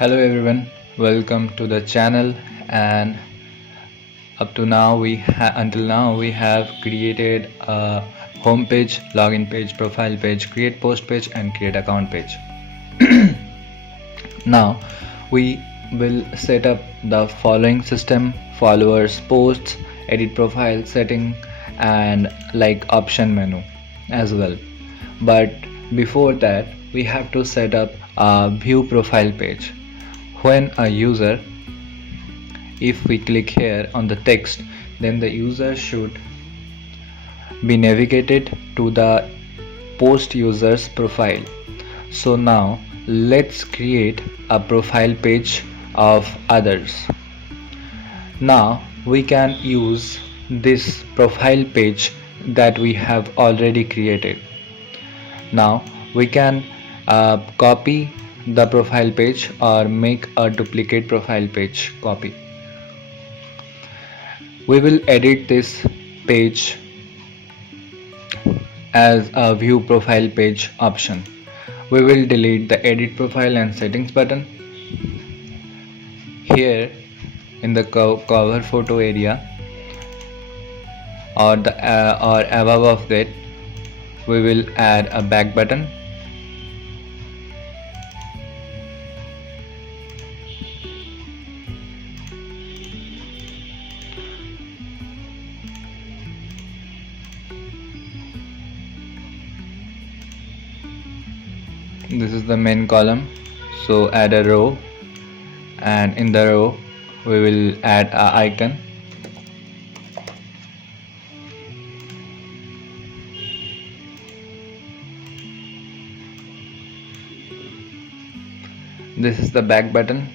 Hello everyone, welcome to the channel. And up to now until now we have created a home page, login page, profile page, create post page and create account page. Now we will set up the following system: followers, posts, edit profile, setting, and like option menu as well. But before that we have to set up a view profile page. When a user, if we click here on the text, then the user should be navigated to the post user's profile. So now let's create a profile page of others. Now we can use this profile page that we have already created. Now we can copy the profile page or make a duplicate profile page copy. We will edit this page as a view profile page option. We will delete the edit profile and settings button. Here in the cover photo area or above of that, we will add a back button. This is the main column, so add a row, and in the row we will add a icon. This is the back button.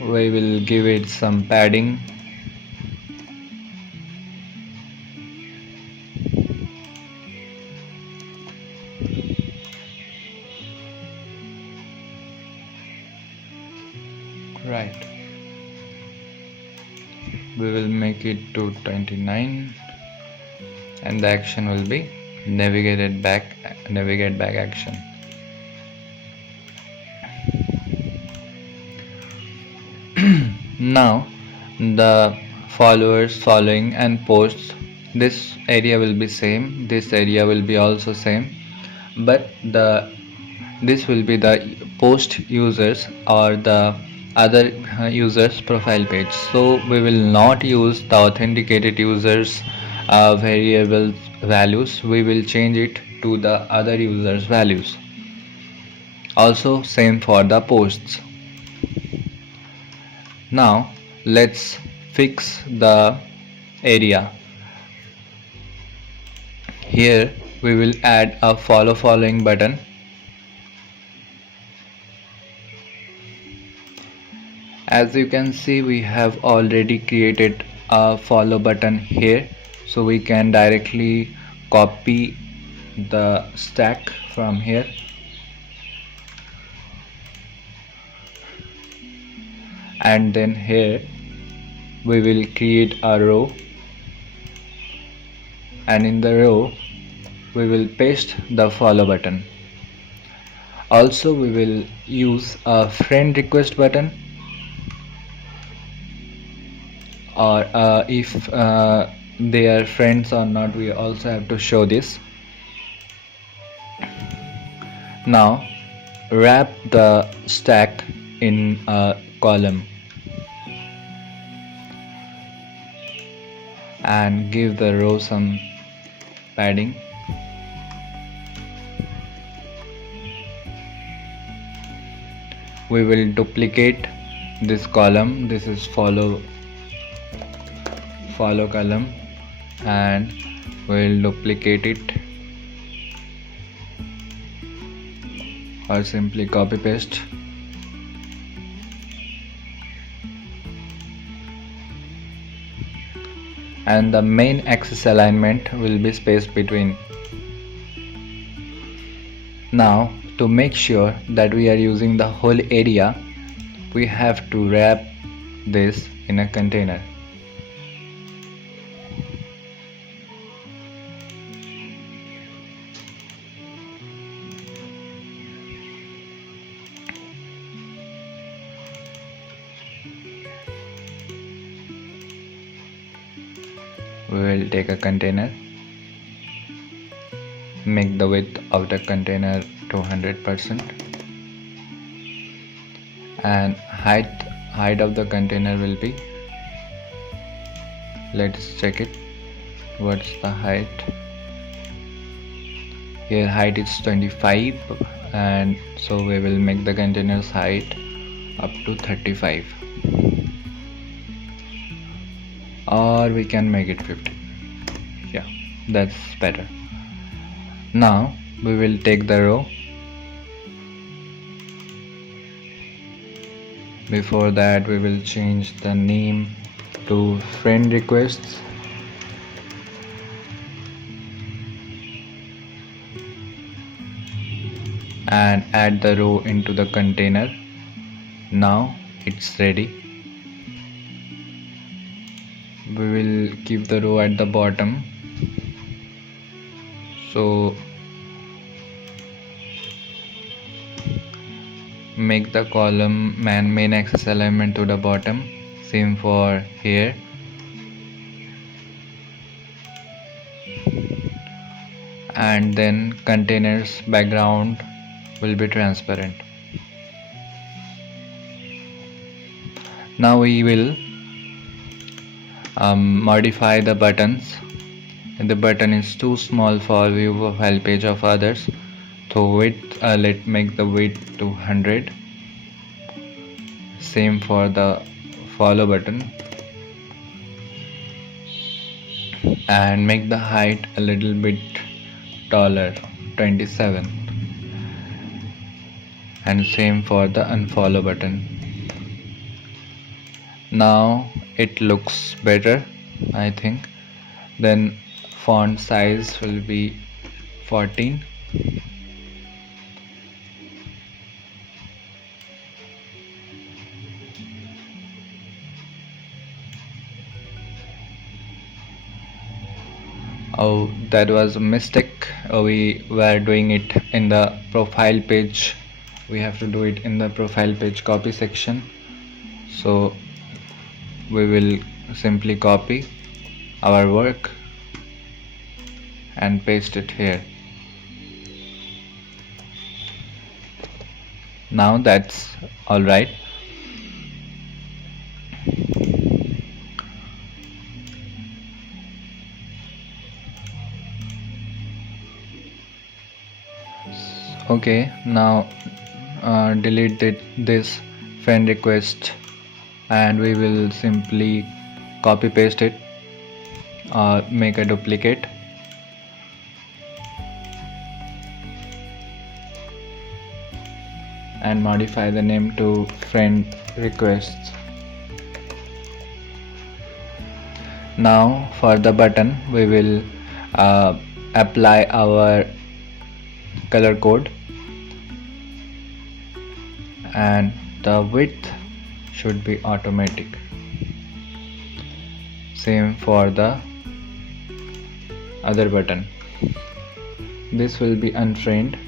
We will give it some padding. Right. We will make it to 29 and the action will be navigate back action. Now the followers, following and posts, this area will be same, this area will be also same, but this will be the post users or the other users profile page. So we will not use the authenticated users variable values. We will change it to the other users values. Also same for the posts. Now let's fix the area. Here we will add a follow following button. As you can see, we have already created a follow button here, so we can directly copy the stack from here and then here we will create a row, and in the row we will paste the follow button. Also we will use a friend request button, or if they are friends or not, we also have to show this. Now wrap the stack in a column and give the row some padding. We will duplicate this column. This is follow column, and we will duplicate it or simply copy paste. And the main axis alignment will be spaced between. Now to make sure that we are using the whole area, we have to wrap this in a container. we will take a container, make the width of the container to 100%, and height of the container will be, let's check it, what's the height. Here height is 25, and so we will make the container's height up to 35, or we can make it 50. Yeah, that's better. Now we will take the row. Before that, we will change the name to friend requests. And add the row into the container. Now it's ready. We will keep the row at the bottom. So make the column main axis alignment to the bottom. Same for here. And then container's background will be transparent. Now we will modify the buttons. The button is too small for view profile page of others, so width, let's make the width to 100. Same for the follow button, and make the height a little bit taller, 27, and same for the unfollow button. Now it looks better, I think. Then font size will be 14. Oh, that was a mistake. We were doing it in the profile page. We have to do it in the profile page copy section. So we will simply copy our work and paste it here. Now that's all right. Okay, now delete this friend request, and we will simply copy paste it or make a duplicate. And modify the name to friend requests. Now for the button, we will apply our color code, and the width should be automatic. Same for the other button. This will be unfriend.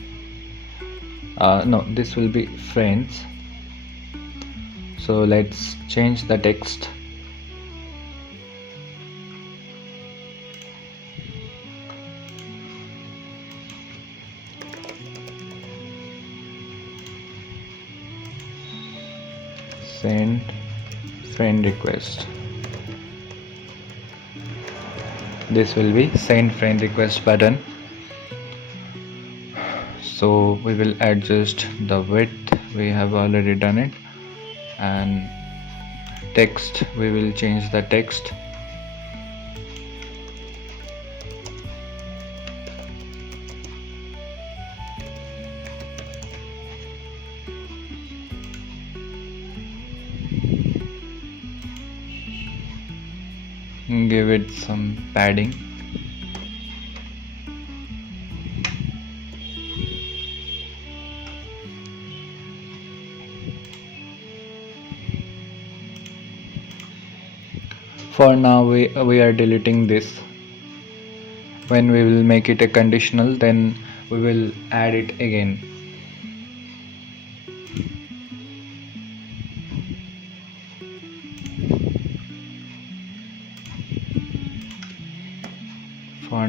No, this will be friends. So let's change the text. Send friend request. This will be send friend request button. So we will adjust the width, we have already done it, and text, we will change the text. Give it some padding. For now we are deleting this. When we will make it a conditional, then we will add it again.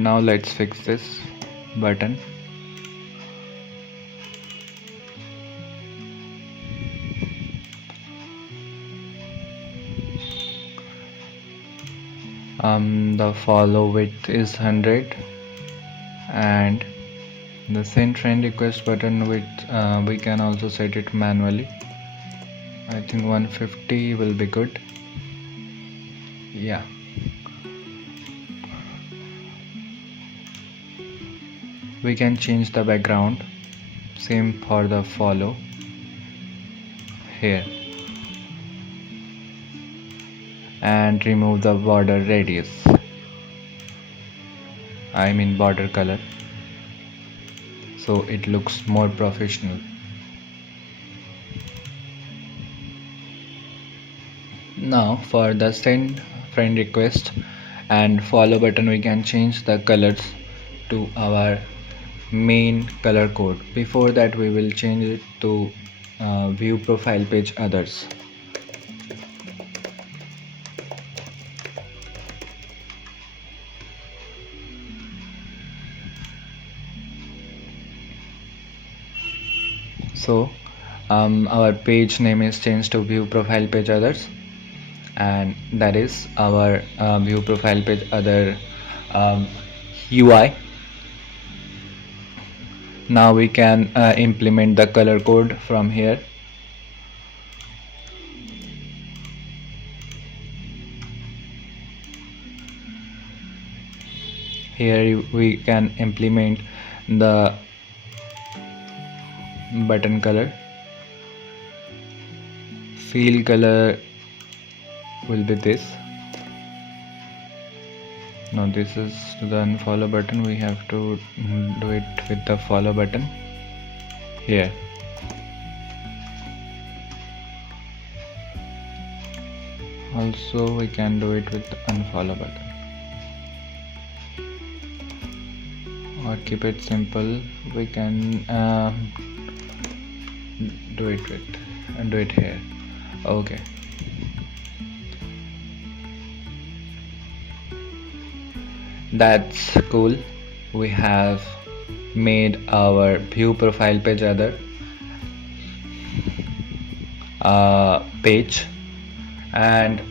now let's fix this button. The follow width is 100, and the send friend request button width we can also set it manually. I think 150 will be good. Yeah. We can change the background, same for the follow here, and remove the border radius, I mean border color, so it looks more professional. Now for the send friend request and follow button, we can change the colors to our main color code. Before that, we will change it to view profile page others. So our page name is changed to view profile page others, and that is our view profile page other UI. Now we can implement the color code from here. Here we can implement the button color. Field color will be this. Now this is the unfollow button. We have to do it with the follow button here. Also we can do it with the unfollow button, or keep it simple. We can do it here. Okay. That's cool. We have made our view profile page other page, and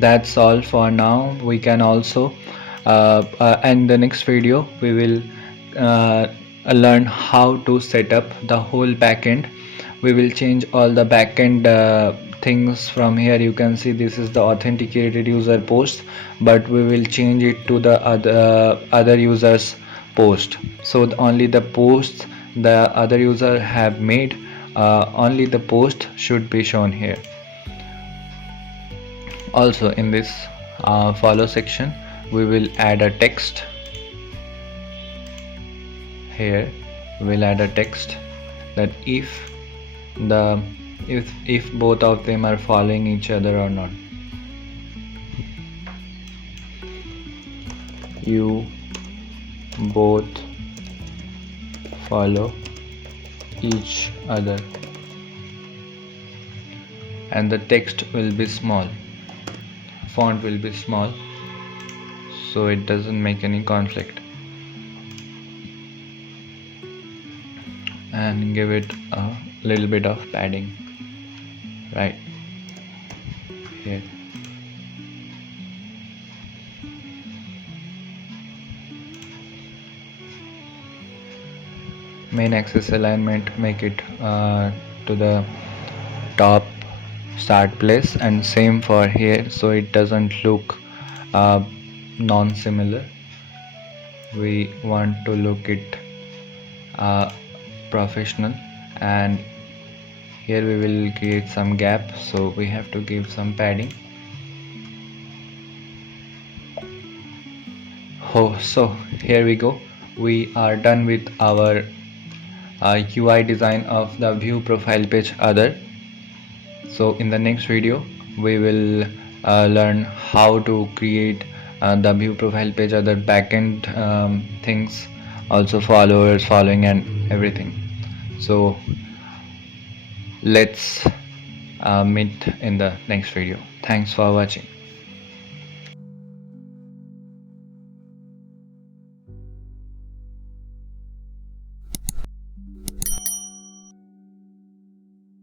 that's all for now. We can also in the next video we will learn how to set up the whole backend. We will change all the backend things from here. You can see this is the authenticated user post, but we will change it to the other users post. So only the posts the other user have made, only the post should be shown here. Also in this follow section we will add a text. Here we'll add a text that if both of them are following each other or not. You both follow each other, and the text will be small, font will be small, so it doesn't make any conflict. And give it a little bit of padding right here. Main axis alignment, make it to the top start place, and same for here, so it doesn't look non-similar. We want to look it professional, and here we will create some gap, so we have to give some padding. Oh, so here we go. We are done with our UI design of the view profile page other. So in the next video we will learn how to create the view profile page other backend things, also followers, following, and everything. So let's meet in the next video. Thanks for watching.